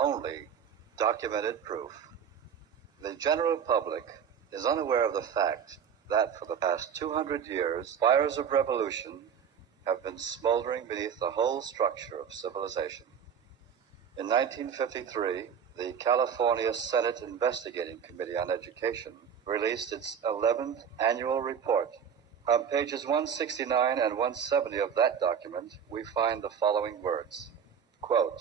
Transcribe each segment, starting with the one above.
only documented proof. The general public is unaware of the fact that for the past 200 years, fires of revolution have been smoldering beneath the whole structure of civilization. In 1953, the California Senate Investigating Committee on Education released its 11th annual report. On pages 169 and 170 of that document, we find the following words. Quote,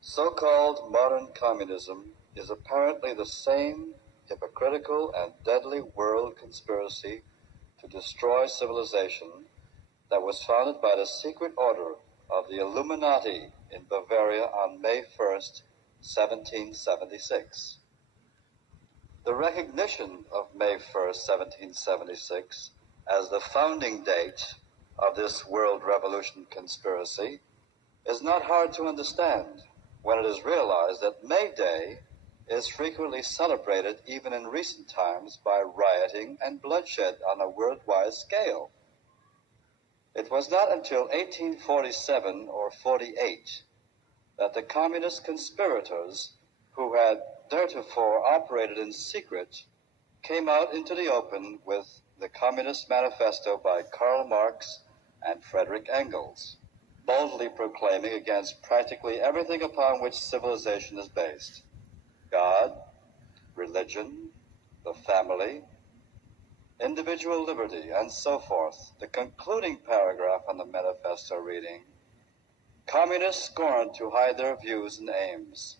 "So-called modern communism is apparently the same hypocritical and deadly world conspiracy to destroy civilization that was founded by the secret order of the Illuminati in Bavaria on May 1st, 1776. The recognition of May 1st, 1776 as the founding date of this world revolution conspiracy is not hard to understand when it is realized that May Day is frequently celebrated even in recent times by rioting and bloodshed on a worldwide scale. It was not until 1847 or 48 that the communist conspirators who had theretofore operated in secret came out into the open with the Communist Manifesto by Karl Marx and Frederick Engels, boldly proclaiming against practically everything upon which civilization is based: God, religion, the family, individual liberty, and so forth. The concluding paragraph on the manifesto reading, "Communists scorn to hide their views and aims.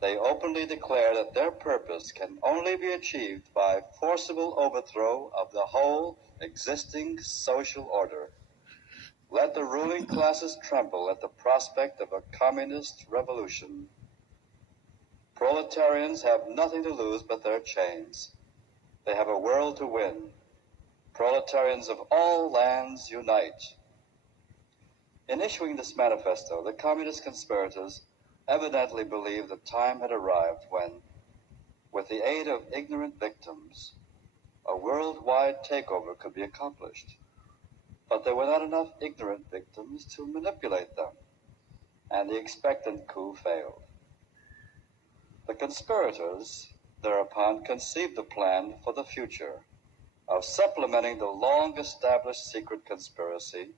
They openly declare that their purpose can only be achieved by forcible overthrow of the whole existing social order. Let the ruling classes tremble at the prospect of a communist revolution. Proletarians have nothing to lose but their chains. They have a world to win. Proletarians of all lands unite." In issuing this manifesto, the communist conspirators evidently believed the time had arrived when, with the aid of ignorant victims, a worldwide takeover could be accomplished. But there were not enough ignorant victims to manipulate them, and the expectant coup failed. The conspirators thereupon conceived a plan for the future of supplementing the long-established secret conspiracy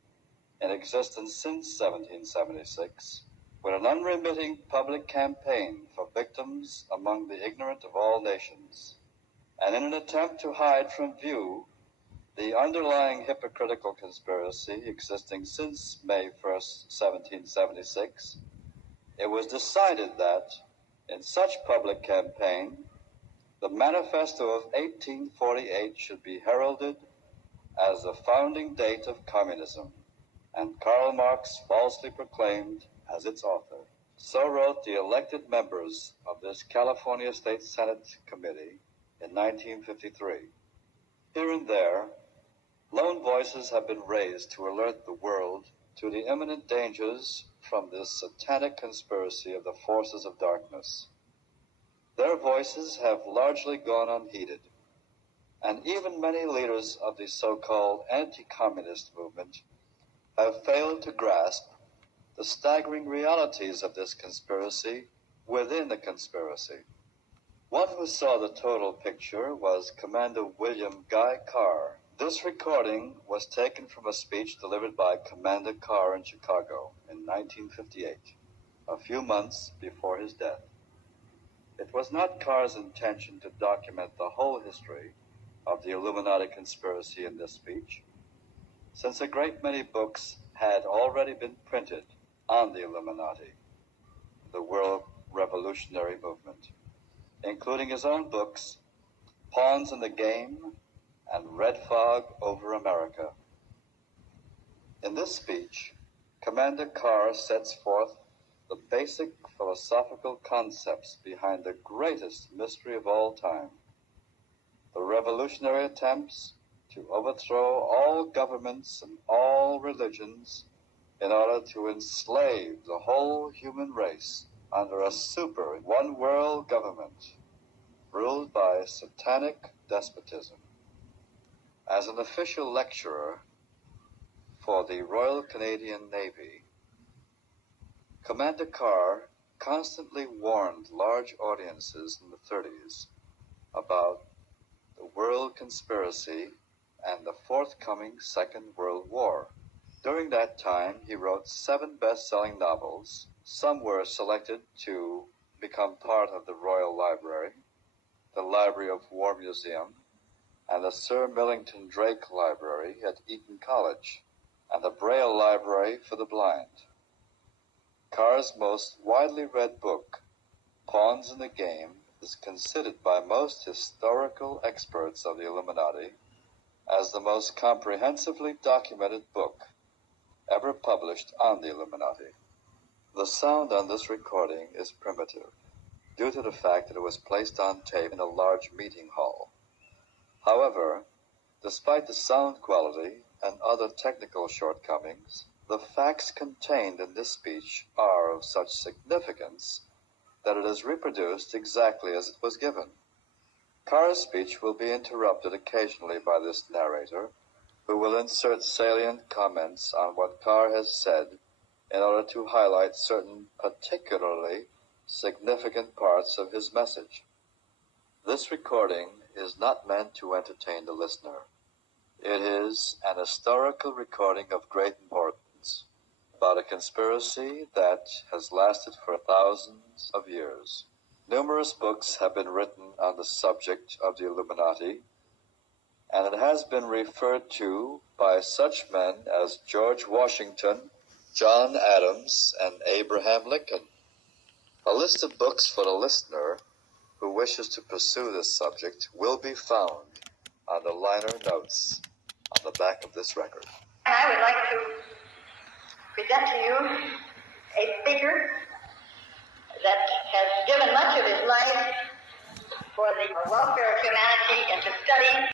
in existence since 1776 with an unremitting public campaign for victims among the ignorant of all nations. And in an attempt to hide from view the underlying hypocritical conspiracy existing since May 1st, 1776, it was decided that, in such public campaign, the Manifesto of 1848 should be heralded as the founding date of communism, and Karl Marx falsely proclaimed as its author. So wrote the elected members of this California State Senate Committee in 1953. Here and there, lone voices have been raised to alert the world to the imminent dangers from this satanic conspiracy of the forces of darkness. Their voices have largely gone unheeded, and even many leaders of the so-called anti-communist movement have failed to grasp the staggering realities of this conspiracy within the conspiracy. One who saw the total picture was Commander William Guy Carr. This recording was taken from a speech delivered by Commander Carr in Chicago in 1958, a few months before his death. It was not Carr's intention to document the whole history of the Illuminati conspiracy in this speech, since a great many books had already been printed on the Illuminati, the world revolutionary movement, including his own books, Pawns in the Game and Red Fog over America. In this speech, Commander Carr sets forth the basic philosophical concepts behind the greatest mystery of all time, the revolutionary attempts to overthrow all governments and all religions in order to enslave the whole human race under a super one-world government ruled by satanic despotism. As an official lecturer for the Royal Canadian Navy, Commander Carr constantly warned large audiences in the 30s about the world conspiracy and the forthcoming Second World War. During that time, he wrote 7 best-selling novels. Some were selected to become part of the Royal Library, the Library of War Museum, and the Sir Millington Drake Library at Eton College, and the Braille Library for the Blind. Carr's most widely read book, Pawns in the Game, is considered by most historical experts of the Illuminati as the most comprehensively documented book ever published on the Illuminati. The sound on this recording is primitive, due to the fact that it was placed on tape in a large meeting hall. However, despite the sound quality and other technical shortcomings, the facts contained in this speech are of such significance that it is reproduced exactly as it was given. Carr's speech will be interrupted occasionally by this narrator, who will insert salient comments on what Carr has said in order to highlight certain particularly significant parts of his message. This recording is not meant to entertain the listener. It is an historical recording of great importance about a conspiracy that has lasted for thousands of years. Numerous books have been written on the subject of the Illuminati, and it has been referred to by such men as George Washington, John Adams, and Abraham Lincoln. A list of books for the listener who wishes to pursue this subject will be found on the liner notes on the back of this record. I would like to present to you a speaker that has given much of his life for the welfare of humanity and to studying